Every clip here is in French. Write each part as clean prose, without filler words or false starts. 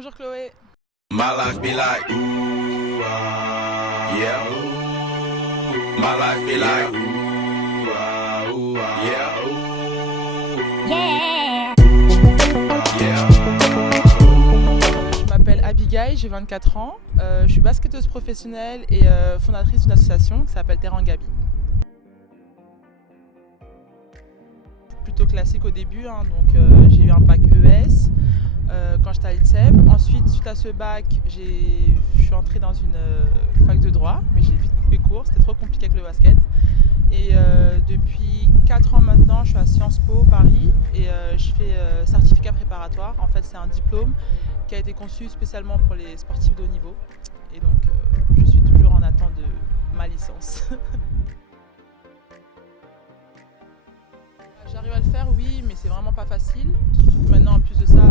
Bonjour Chloé. My life be like, ooh, yeah, ooh. My life be like, ooh, yeah, ooh. Yeah. Yeah. Je m'appelle Abigail, j'ai 24 ans. Je suis basketteuse professionnelle et fondatrice d'une association qui s'appelle Terrain Gabi. Plutôt classique au début, hein, donc j'ai eu un bac ES quand j'étais à l'INSEP. Ensuite, suite à ce bac, je suis entrée dans une fac de droit, mais j'ai vite coupé court, c'était trop compliqué avec le basket. Et depuis 4 ans maintenant, je suis à Sciences Po Paris et je fais certificat préparatoire. En fait, c'est un diplôme qui a été conçu spécialement pour les sportifs de haut niveau. Et donc, je suis toujours en attente de ma licence. J'arrive à le faire, oui, mais c'est vraiment pas facile. Surtout que maintenant, en plus de ça,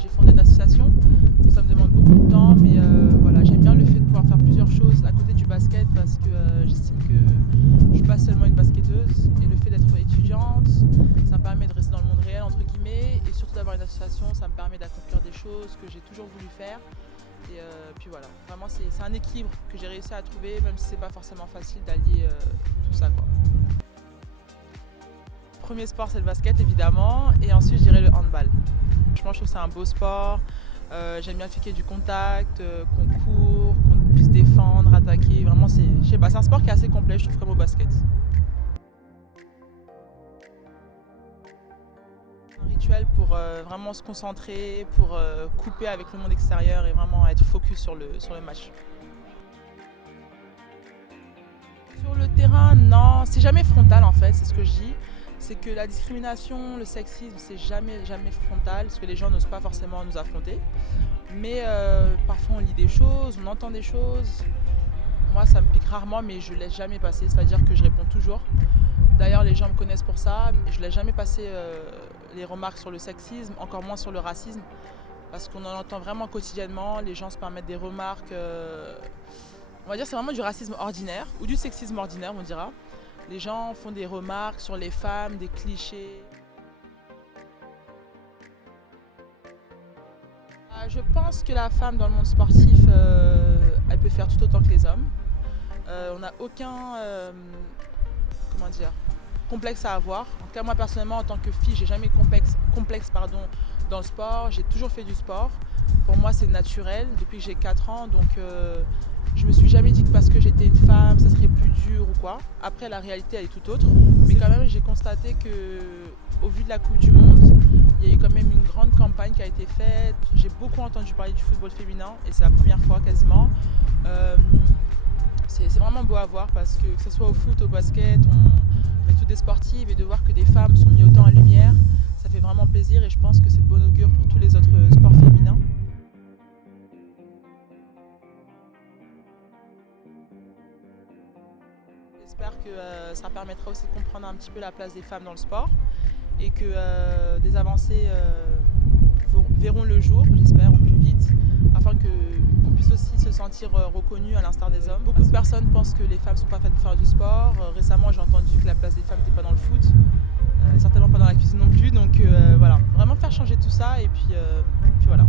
j'ai fondé une association. Donc ça me demande beaucoup de temps, mais voilà, j'aime bien le fait de pouvoir faire plusieurs choses à côté du basket parce que j'estime que je suis pas seulement une basketteuse. Et le fait d'être étudiante, ça me permet de rester dans le monde réel, entre guillemets, et surtout d'avoir une association, ça me permet d'accomplir des choses que j'ai toujours voulu faire. Et puis voilà, vraiment c'est un équilibre que j'ai réussi à trouver, même si c'est pas forcément facile d'allier tout ça, quoi. Le premier sport c'est le basket évidemment et ensuite je dirais le handball. Franchement je trouve que c'est un beau sport, j'aime bien le fait qu'il y ait du contact, qu'on court, qu'on puisse défendre, attaquer, vraiment c'est un sport qui est assez complet je trouve comme au basket. Un rituel pour vraiment se concentrer, pour couper avec le monde extérieur et vraiment être focus sur le match. Sur le terrain, non, c'est jamais frontal en fait, c'est ce que je dis. C'est que la discrimination, le sexisme, c'est jamais frontal, parce que les gens n'osent pas forcément nous affronter. Mais parfois on lit des choses, on entend des choses. Moi ça me pique rarement, mais je ne laisse jamais passer, c'est-à-dire que je réponds toujours. D'ailleurs les gens me connaissent pour ça, je ne laisse jamais passer les remarques sur le sexisme, encore moins sur le racisme, parce qu'on en entend vraiment quotidiennement, les gens se permettent des remarques, on va dire c'est vraiment du racisme ordinaire, ou du sexisme ordinaire on dira. Les gens font des remarques sur les femmes, des clichés. Je pense que la femme dans le monde sportif, elle peut faire tout autant que les hommes. On n'a aucun complexe à avoir. En tout cas, moi personnellement, en tant que fille, j'ai jamais complexe dans le sport. J'ai toujours fait du sport. Pour moi, c'est naturel depuis que j'ai 4 ans. Donc, je me suis jamais dit que parce que j'étais une femme, ça serait plus dur ou quoi. Après, la réalité, elle est tout autre. Mais quand même, j'ai constaté qu'au vu de la Coupe du Monde, il y a eu quand même une grande campagne qui a été faite. J'ai beaucoup entendu parler du football féminin et c'est la première fois quasiment. C'est vraiment beau à voir parce que ce soit au foot, au basket, on est toutes des sportives et de voir que des femmes sont mises autant en lumière, ça fait vraiment plaisir et je pense que c'est de bon augure pour tous les autres sports féminins. J'espère que ça permettra aussi de comprendre un petit peu la place des femmes dans le sport et que des avancées verront le jour, j'espère, au plus vite, afin qu'on puisse aussi se sentir reconnus à l'instar des hommes. Beaucoup de personnes pensent que les femmes ne sont pas faites pour faire du sport. Récemment, j'ai entendu que la place des femmes n'était pas dans le foot, certainement pas dans la cuisine non plus. Donc voilà, vraiment faire changer tout ça et puis voilà.